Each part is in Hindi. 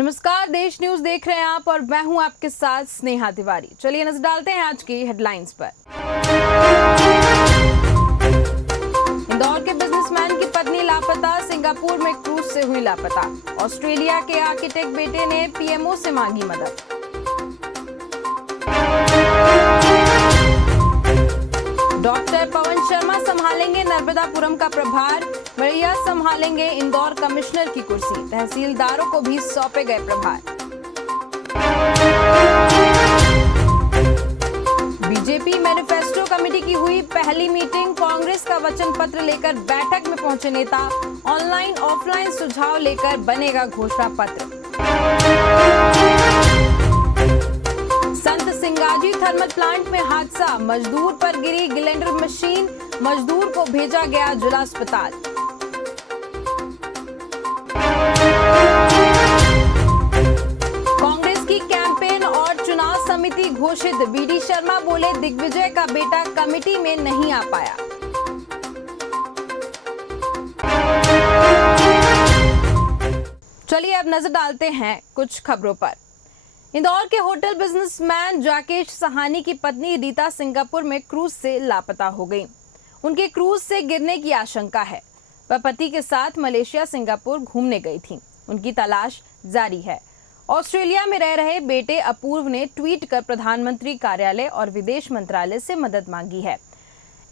नमस्कार, देश न्यूज देख रहे हैं आप और मैं हूं आपके साथ स्नेहा तिवारी। चलिए नजर डालते हैं आज की हेडलाइंस पर। इंदौर के बिजनेसमैन की पत्नी लापता, सिंगापुर में क्रूज से हुई लापता। ऑस्ट्रेलिया के आर्किटेक्ट बेटे ने पीएमओ से मांगी मदद। डॉक्टर पवन शर्मा संभालेंगे नर्मदापुरम का प्रभार, मड़ैया संभालेंगे इंदौर कमिश्नर की कुर्सी। तहसीलदारों को भी सौंपे गए प्रभार। बीजेपी मैनिफेस्टो कमेटी की हुई पहली मीटिंग, कांग्रेस का वचन पत्र लेकर बैठक में पहुंचे नेता। ऑनलाइन ऑफलाइन सुझाव लेकर बनेगा घोषणा पत्र। संत सिंगाजी थर्मल प्लांट में हादसा, मजदूर पर गिरी ग्लेंडर मशीन, मजदूर को भेजा गया जिला अस्पताल। कांग्रेस की कैंपेन और चुनाव समिति घोषित, बीडी शर्मा बोले दिग्विजय का बेटा कमेटी में नहीं आ पाया। चलिए अब नजर डालते हैं कुछ खबरों पर। इंदौर के होटल बिजनेसमैन राकेश सहानी की पत्नी रीता सिंगापुर में क्रूज से लापता हो गई। उनके क्रूज से गिरने की आशंका है। वह पति के साथ मलेशिया सिंगापुर घूमने गई थी। उनकी तलाश जारी है। ऑस्ट्रेलिया में रह रहे बेटे अपूर्व ने ट्वीट कर प्रधानमंत्री कार्यालय और विदेश मंत्रालय से मदद मांगी है।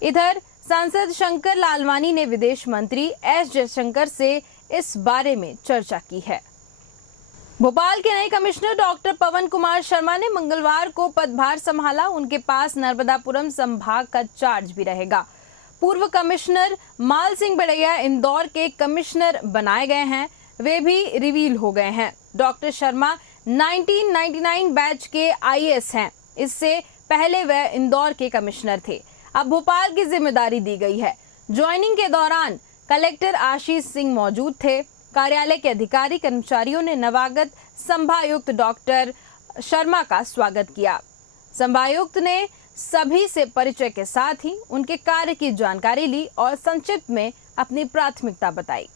इधर सांसद शंकर लालवानी ने विदेश मंत्री एस जयशंकर से इस बारे में चर्चा की है। भोपाल के नए कमिश्नर डॉक्टर पवन कुमार शर्मा ने मंगलवार को पदभार संभाला। उनके पास नर्मदापुरम संभाग का चार्ज भी रहेगा। पूर्व कमिश्नर माल सिंह बड़ैया इंदौर के कमिश्नर बनाए गए हैं, वे भी रिवील हो गए हैं। डॉक्टर शर्मा 1999 बैच के आईएएस हैं। इससे पहले वह इंदौर के कमिश्नर थे। अब भोपाल की जिम्मेदारी दी गई है। ज्वाइनिंग के दौरान कलेक्टर आशीष सिंह मौजूद थे। कार्यालय के अधिकारी कर्मचारियों ने नवागत संभायुक्त डॉक्टर शर्मा का स्वागत किया। संभायुक्त ने सभी से परिचय के साथ ही उनके कार्य की जानकारी ली और संक्षिप्त में अपनी प्राथमिकता बताई।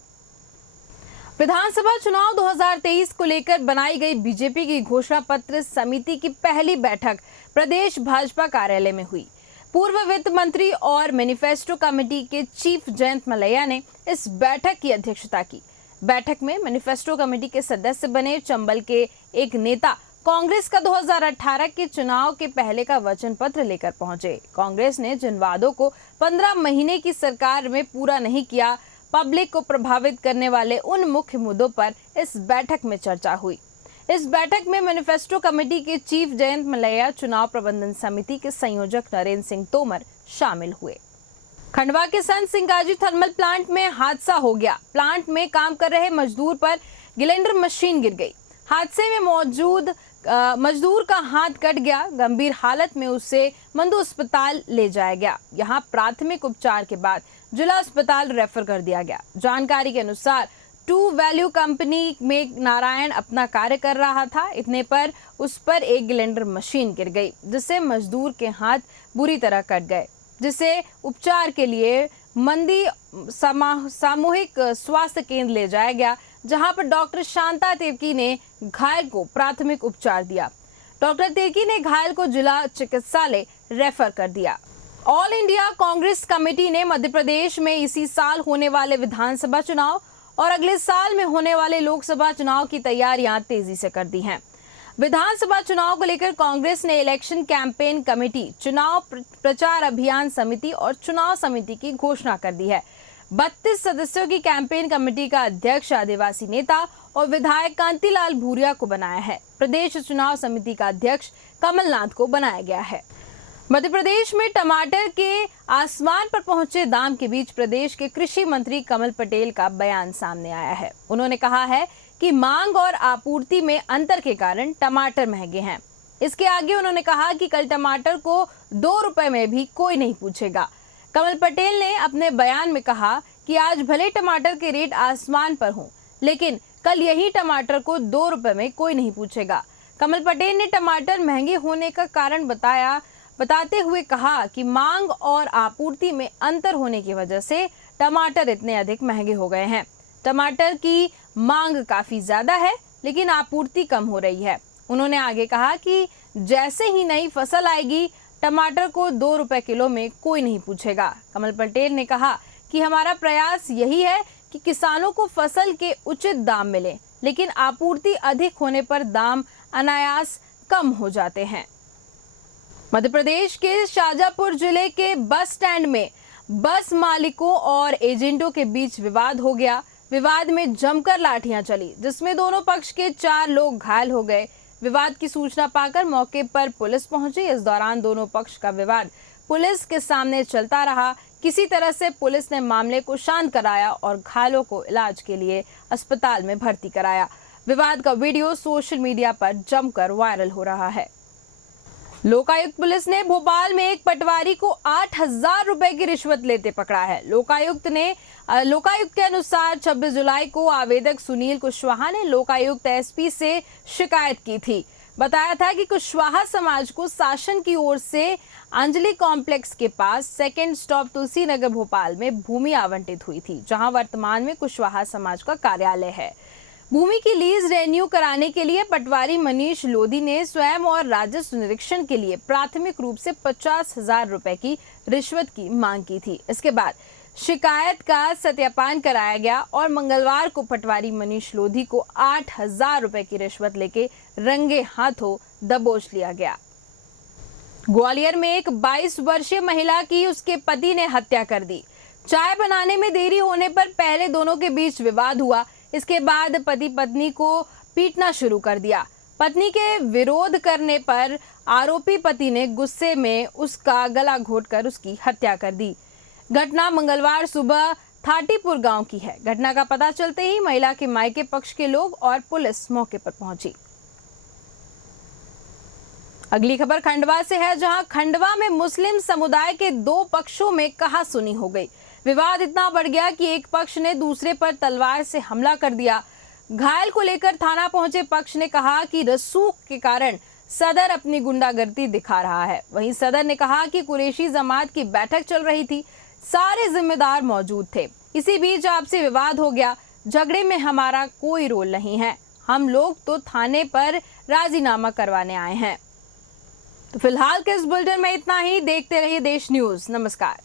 विधानसभा चुनाव 2023 को लेकर बनाई गई बीजेपी की घोषणा पत्र समिति की पहली बैठक प्रदेश भाजपा कार्यालय में हुई। पूर्व वित्त मंत्री और मैनिफेस्टो कमेटी के चीफ जयंत मलैया ने इस बैठक की अध्यक्षता की। बैठक में मैनिफेस्टो कमेटी के सदस्य बने चंबल के एक नेता कांग्रेस का 2018 के चुनाव के पहले का वचन पत्र लेकर पहुंचे। कांग्रेस ने जिन वादों को 15 महीने की सरकार में पूरा नहीं किया, पब्लिक को प्रभावित करने वाले उन मुख्य मुद्दों पर इस बैठक में चर्चा हुई। इस बैठक में मैनिफेस्टो कमेटी के चीफ जयंत मलैया, चुनाव प्रबंधन समिति के संयोजक नरेंद्र सिंह तोमर शामिल हुए। खंडवा के संत सिंगाजी थर्मल प्लांट में हादसा हो गया। प्लांट में काम कर रहे मजदूर पर ग्लेंडर मशीन गिर गई। हादसे में मौजूद मजदूर का हाथ कट गया। गंभीर हालत में उसे मंदू अस्पताल ले जाया गया। यहां प्राथमिक उपचार के बाद जिला अस्पताल रेफर कर दिया गया। जानकारी के अनुसार टू वैल्यू कंपनी में नारायण अपना कार्य कर रहा था। इतने पर उस पर एक ग्लेंडर मशीन गिर गई, जिससे मजदूर के हाथ बुरी तरह कट गए, जिसे उपचार के लिए मंदी सामूहिक स्वास्थ्य केंद्र ले जाया गया, जहां पर डॉक्टर शांता तिर्की ने घायल को प्राथमिक उपचार दिया। डॉक्टर तिर्की ने घायल को जिला चिकित्सालय रेफर कर दिया। ऑल इंडिया कांग्रेस कमेटी ने मध्य प्रदेश में इसी साल होने वाले विधानसभा चुनाव और अगले साल में होने वाले लोकसभा चुनाव की तैयारियां तेजी से कर दी हैं। विधानसभा चुनाव को लेकर कांग्रेस ने इलेक्शन कैंपेन कमेटी, चुनाव प्रचार अभियान समिति और चुनाव समिति की घोषणा कर दी है। 32 सदस्यों की कैंपेन कमेटी का अध्यक्ष आदिवासी नेता और विधायक कांतिलाल भूरिया को बनाया है। प्रदेश चुनाव समिति का अध्यक्ष कमलनाथ को बनाया गया है। मध्य प्रदेश में टमाटर के आसमान पर पहुंचे दाम के बीच प्रदेश के कृषि मंत्री कमल पटेल का बयान सामने आया है। उन्होंने कहा है कि मांग और आपूर्ति में अंतर के कारण टमाटर महंगे हैं। इसके आगे उन्होंने कहा कि कल टमाटर को 2 रुपए में भी कोई नहीं पूछेगा। कमल पटेल ने अपने बयान में कहा कि आज भले टमाटर के रेट आसमान पर हों, लेकिन कल यही टमाटर को 2 रुपए में कोई नहीं पूछेगा। कमल पटेल ने टमाटर महंगे होने का कारण बताते हुए कहा कि मांग और आपूर्ति में अंतर होने की वजह से टमाटर इतने अधिक महंगे हो गए हैं। टमाटर की मांग काफी ज्यादा है, लेकिन आपूर्ति कम हो रही है। उन्होंने आगे कहा कि जैसे ही नई फसल आएगी, टमाटर को 2 रुपए किलो में कोई नहीं पूछेगा। कमल पटेल ने कहा कि हमारा प्रयास यही है कि किसानों को फसल के उचित दाम मिले, लेकिन आपूर्ति अधिक होने पर दाम अनायास कम हो जाते हैं। मध्य प्रदेश के शाजापुर जिले के बस स्टैंड में बस मालिकों और एजेंटों के बीच विवाद हो गया। विवाद में जमकर लाठियां चली, जिसमें दोनों पक्ष के 4 लोग घायल हो गए। विवाद की सूचना पाकर मौके पर पुलिस पहुंची। इस दौरान दोनों पक्ष का विवाद पुलिस के सामने चलता रहा। किसी तरह से पुलिस ने मामले को शांत कराया और घायलों को इलाज के लिए अस्पताल में भर्ती कराया। विवाद का वीडियो सोशल मीडिया पर जमकर वायरल हो रहा है। लोकायुक्त पुलिस ने भोपाल में एक पटवारी को 8,000 रुपए की रिश्वत लेते पकड़ा है। लोकायुक्त के अनुसार 26 जुलाई को आवेदक सुनील कुशवाहा ने लोकायुक्त एसपी से शिकायत की थी। बताया था कि कुशवाहा समाज को शासन की ओर से अंजलि कॉम्प्लेक्स के पास सेकंड स्टॉप तुलसी नगर भोपाल में भूमि आवंटित हुई थी, जहां वर्तमान में कुशवाहा समाज का कार्यालय है। भूमि की लीज रेन्यू कराने के लिए पटवारी मनीष लोधी ने स्वयं और राजस्व निरीक्षण के लिए प्राथमिक रूप से 50,000 रुपए की रिश्वत की मांग की थी। इसके बाद शिकायत का सत्यापन कराया गया और मंगलवार को पटवारी मनीष लोधी को 8,000 रुपए की रिश्वत लेके रंगे हाथों दबोच लिया गया। ग्वालियर में एक 22 वर्षीय महिला की उसके पति ने हत्या कर दी। चाय बनाने में देरी होने पर पहले दोनों के बीच विवाद हुआ। इसके बाद पति पत्नी को पीटना शुरू कर दिया। पत्नी के विरोध करने पर आरोपी पति ने गुस्से में उसका गला घोंटकर उसकी हत्या कर दी। घटना मंगलवार सुबह थाटीपुर गांव की है। घटना का पता चलते ही महिला के मायके पक्ष के लोग और पुलिस मौके पर पहुंची। अगली खबर खंडवा से है, जहां खंडवा में मुस्लिम समुदाय के 2 पक्षों में कहासुनी हो गई। विवाद इतना बढ़ गया कि एक पक्ष ने दूसरे पर तलवार से हमला कर दिया। घायल को लेकर थाना पहुंचे पक्ष ने कहा कि रसूख के कारण सदर अपनी गुंडागर्दी दिखा रहा है। वहीं सदर ने कहा कि कुरैशी जमात की बैठक चल रही थी, सारे जिम्मेदार मौजूद थे। इसी बीच आपसी विवाद हो गया। झगड़े में हमारा कोई रोल नहीं है, हम लोग तो थाने पर राजीनामा करवाने आए हैं। तो फिलहाल के इस बुलेटिन में इतना ही। देखते रहिए देश न्यूज। नमस्कार।